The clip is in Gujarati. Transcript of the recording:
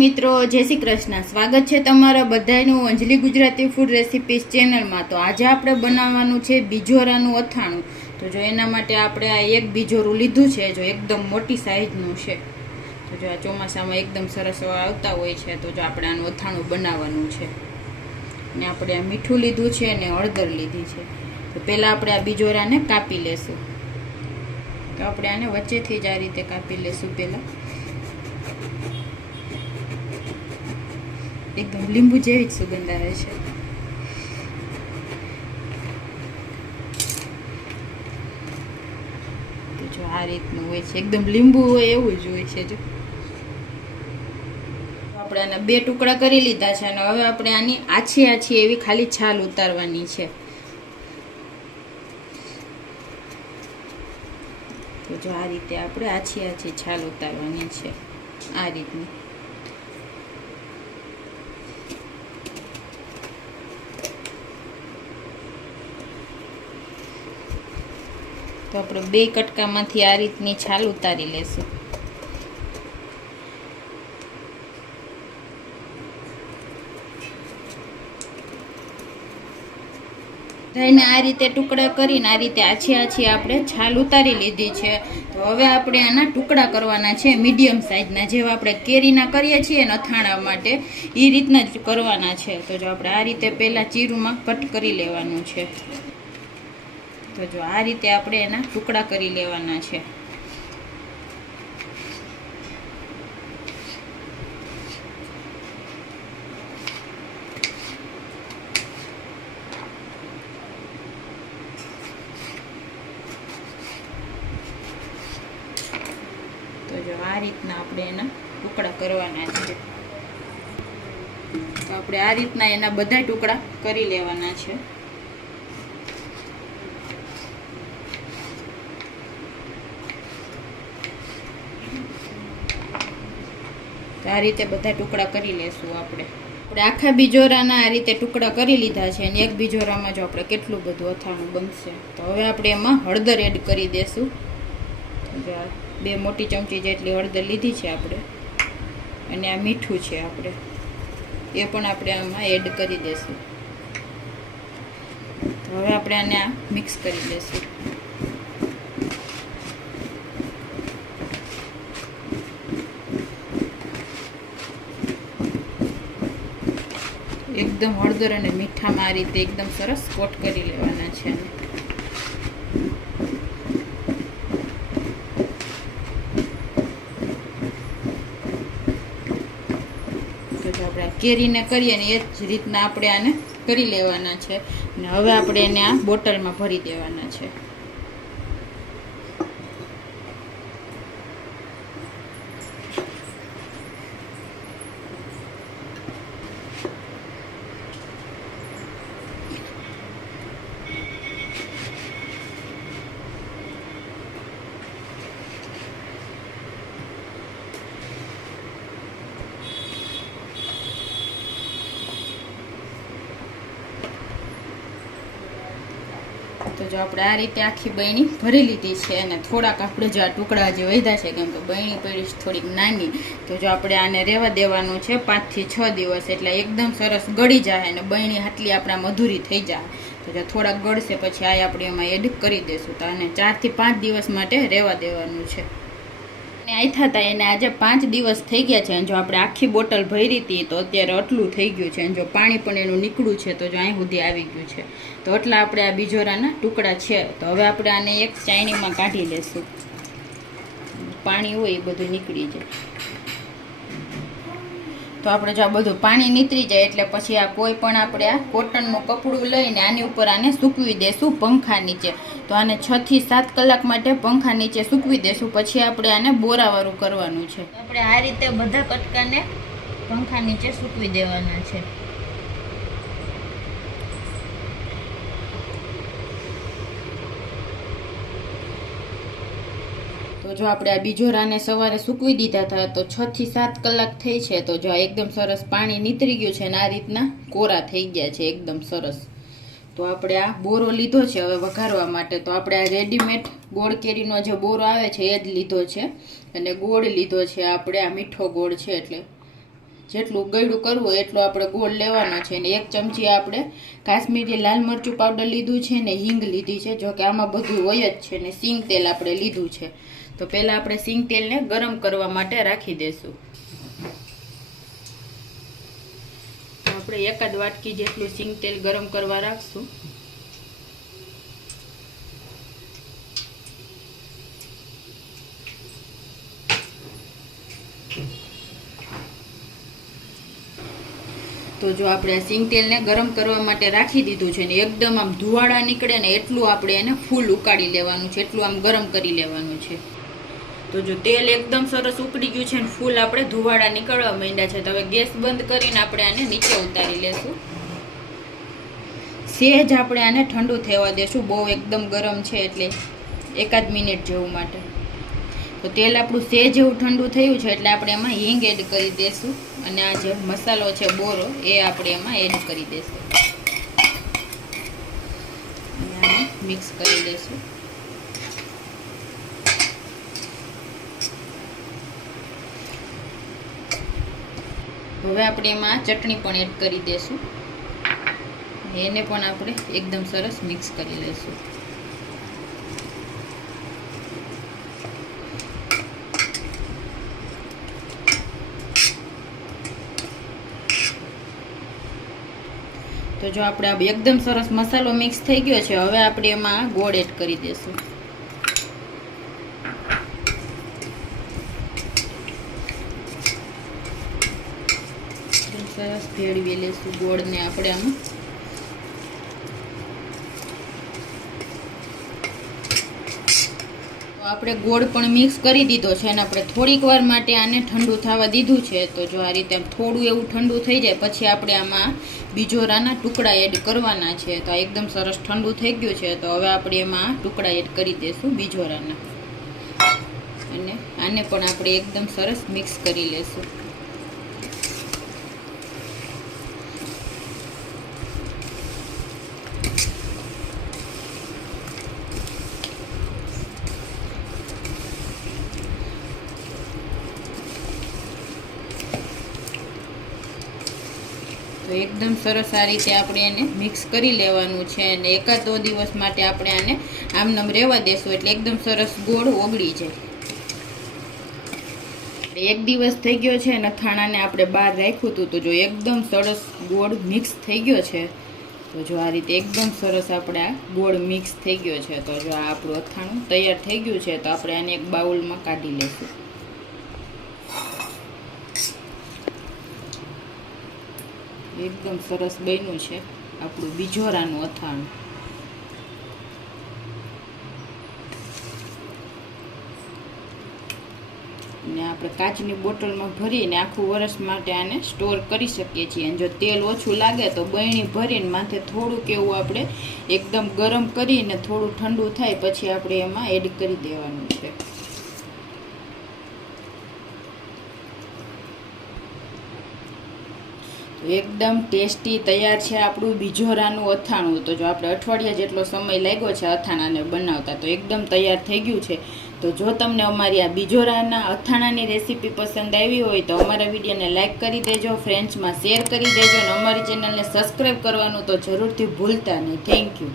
મિત્રો, જય શ્રી કૃષ્ણ. સ્વાગત છે તમારા બધાનું અંજલિ ગુજરાતી ફૂડ રેસિપીસ ચેનલમાં તો આજે આપણે બનાવવાનું છે બીજોરાનું અથાણું. તો જો એના માટે આપણે આ એક બીજોરું લીધું છે, જો એકદમ મોટી સાઈઝનું છે. તો જો આ ચોમાસામાં એકદમ સરસ આવતા હોય છે, તો જો આપણે આનું અથાણું બનાવવાનું છે. ને આપણે આ મીઠું લીધું છે અને હળદર લીધી છે. તો પહેલાં આપણે આ બીજોરાને કાપી લેશું. તો આપણે આને વચ્ચેથી જ આ રીતે કાપી લેશું પહેલાં. એકદમ લીંબુ જેવી જ સુગંધ આવે છે. તો જો આ રીતનું હોય છે. એકદમ લીંબુ હોય એવું જ હોય છે જો. આપણે આના બે ટુકડા કરી લીધા છે અને હવે આપણે આની આછી આછી એવી ખાલી છાલ ઉતારવાની છે. તો જો આ રીતે આપણે આછી આછી છાલ ઉતારવાની છે. આ રીતની. તો આપણે બે કટકામાંથી આ રીતની છાલ ઉતારી લેશું. એને આ રીતે ટુકડા કરીને આ રીતે આછી આછી આપણે છાલ ઉતારી લીધી છે. તો હવે આપણે આના ટુકડા કરવાના છે, મીડિયમ સાઇઝના જેવા આપણે કેરીના કરીએ છીએ ને અથાણા માટે એ રીતના જ કરવાના છે. તો જો આપણે આ રીતે પહેલાં ચીરુમાં કટ કરી લેવાનું છે. તો જો આ રીતે આપણે એના ટુકડા કરી લેવાના છે. તો જો આ રીતના આપણે એના ટુકડા કરવાના છે. તો આપણે આ રીતના એના બધા ટુકડા કરી લેવાના છે. તો આ રીતે બધા ટુકડા કરી લેશું આપણે. આપણે આખા બીજોરાના આ રીતે ટુકડા કરી લીધા છે અને એક બીજોરામાં જો આપણે કેટલું બધું અથાણું બનશે. તો હવે આપણે એમાં હળદર એડ કરી દેશું. બે મોટી ચમચી જેટલી હળદર લીધી છે આપણે. અને આ મીઠું છે આપણે. એ પણ આપણે આમાં એડ કરી તો હવે આપણે આને આ મિક્સ કરી દેશું. એકદમ હળદર અને મીઠામાં આ રીતે એકદમ સરસ કોટ કરી લેવાના છે. તો આપણે કેરીને કરીએ ને એ જ રીતના આપણે આને કરી લેવાના છે અને હવે આપણે એને આ બોટલમાં ભરી દેવાના છે તો જો આપણે આ રીતે આખી બહેણી ભરી લીધી છે અને થોડાક આપણે જો આ ટુકડા જે વધ્યા છે, કેમ કે બહેણી પડી થોડીક નાની, તો જો આપણે આને રહેવા દેવાનું છે પાંચથી છ દિવસ, એટલે એકદમ સરસ ગળી જાય અને બહેણી આટલી આપણા મધુરી થઈ જાય. તો જો થોડાક ગળશે, પછી આ આપણે એમાં એડ કરી દઈશું તો અને ચારથી પાંચ દિવસ માટે રહેવા દેવાનું છે. અને આથા હતા એને આજે પાંચ દિવસ થઈ ગયા છે અને જો આપણે આખી બોટલ ભરી હતી તો અત્યારે આટલું થઈ ગયું છે અને જો પાણી પણ એનું નીકળ્યું છે તો જો અહીં સુધી આવી ગયું છે. તો એટલા આપણે આ બીજોરાના ટુકડા છે. તો હવે આપણે આને એક ચાયણીમાં કાઢી લેશું. પાણી હોય એ બધું નીકળી જાય. તો આપણે જો આ બધું પાણી નીતરી જાય એટલે પછી આ કોઈ પણ આપણે આ કોટનનું કપડું લઈને આની ઉપર આને સૂકવી દેશું પંખા નીચે. તો આને છથી સાત કલાક માટે પંખા નીચે સૂકવી દેશું. પછી આપણે આને બોરાવાળું કરવાનું છે. આપણે આ રીતે બધા કટકાને પંખા નીચે સૂકવી દેવાના છે. જો આપણે આ બીજોરાને સવારે સૂકવી દીધા હતા, તો છ થી સાત કલાક થઈ છે, તો જો આ એકદમ સરસ પાણી નીતરી ગયું છે અને આ રીતના કોરા થઈ ગયા છે, એકદમ સરસ. તો આપણે આ બોરો લીધો છે હવે વઘારવા માટે. તો આપણે આ રેડીમેડ ગોળ કેરીનો જે બોરો આવે છે, એ જ લીધો છે. અને ગોળ લીધો છે, આપણે આ મીઠો ગોળ છે, એટલે જેટલું ગળ્યું કરવું એટલો આપણે ગોળ લેવાનો છે. ને એક ચમચી આપણે કાશ્મીરી લાલ મરચું પાવડર લીધું છે ને હિંગ લીધી છે. જો કે આમાં બધું હોય જ છે ને સિંગ તેલ આપણે લીધું છે. તો પહેલાં આપણે સિંગ તેલને ગરમ કરવા માટે રાખી તો આપણે એકાદ વાટકી જેટલું સિંગ તેલ ગરમ કરવા રાખશું. તો જો આપણે સિંગ તેલને ગરમ કરવા માટે રાખી દીધું છે ને એકદમ આમ ધુવાડા નીકળે ને એટલું આપણે એને ફૂલ ઉકાળી લેવાનું છે, એટલું આમ ગરમ કરી લેવાનું છે. તો જો તેલ એકદમ સરસ ઉકળી ગયું છે ને ફૂલ આપણે ધુવાડા નીકળવા માંડ્યા છે. તો હવે ગેસ બંધ કરીને આપણે આને નીચે ઉતારી લેશું. સહેજ આપણે આને ઠંડુ થવા દેશું. બહુ એકદમ ગરમ છે એટલે એકાદ મિનિટ જેવું માટે. તો તેલ આપણું સહેજ એવું ઠંડુ થયું છે એટલે આપણે એમાં હિંગ એડ કરી દઈશું અને આ જે મસાલો છે બોરો, એ આપણે એમાં એડ કરી દઈશું મિક્સ કરી દઈશું હવે આપણે એમાં ચટણી પણ એડ કરી દઈશું એને પણ આપણે એકદમ સરસ મિક્સ કરી લઈશું. તો જો આપણે એકદમ સરસ મસાલો મિક્સ થઈ ગયો છે, હવે આપણે એમાં ગોળ એડ કરી દઈશું એકદમ સરસ ભેળવી લઈશું ગોળને આપણે આમ. તો આપણે ગોળ પણ મિક્સ કરી દીધો છે અને આપણે થોડીક વાર માટે આને ઠંડુ થવા દીધું છે. તો જો આ રીતે થોડું એવું ઠંડુ થઈ જાય, પછી આપણે આમાં બીજોરાના ટુકડા એડ કરવાના છે. તો આ એકદમ સરસ ઠંડુ થઈ ગયું છે. તો હવે આપણે એમાં ટુકડા એડ કરી દઈશું બીજોરાના અને આને પણ આપણે એકદમ સરસ મિક્સ કરી લેશું. તો એકદમ સરસ આ રીતે આપણે એને મિક્સ કરી લેવાનું છે અને એકાદ દો દિવસ માટે આપણે આને આમનામ રહેવા દેશું એટલે એકદમ સરસ ગોળ ઓગળી જાય. એક દિવસ થઈ ગયો છે અને અથાણાને આપણે બહાર રાખ્યું હતું તો જો એકદમ સરસ ગોળ મિક્સ થઈ ગયો છે. તો જો આ રીતે એકદમ સરસ આપણે આ ગોળ મિક્સ થઈ ગયો છે. તો જો આ આપણું અથાણું તૈયાર થઈ ગયું છે તો આપણે આને એક બાઉલમાં કાઢી લઈશું એકદમ સરસ બન્યું છે આપણું બીજોરાનું અથાણું. ને આપણે કાચની બોટલમાં ભરીને આખું વરસ માટે આને સ્ટોર કરી શકીએ છીએ. અને જો તેલ ઓછું લાગે તો બહેણી ભરીને માથે થોડુંક એવું આપણે એકદમ ગરમ કરીને થોડું ઠંડુ થાય, પછી આપણે એમાં એડ કરી દેવાનું છે. એકદમ ટેસ્ટી તૈયાર છે આપણું બીજોરાનું અથાણું. તો જો આપણે અઠવાડિયા જેટલો સમય લાગ્યો છે અથાણાને બનાવતા, તો એકદમ તૈયાર થઈ ગયું છે. તો જો તમને અમારી આ બીજોરાના અથાણાની રેસીપી પસંદ આવી હોય, તો અમારા વિડીયોને લાઇક કરી દેજો, ફ્રેન્ડ્સમાં શેર કરી દેજો અને અમારી ચેનલને સબસ્ક્રાઈબ કરવાનું તો જરૂરથી ભૂલતા નહીં. Thank you.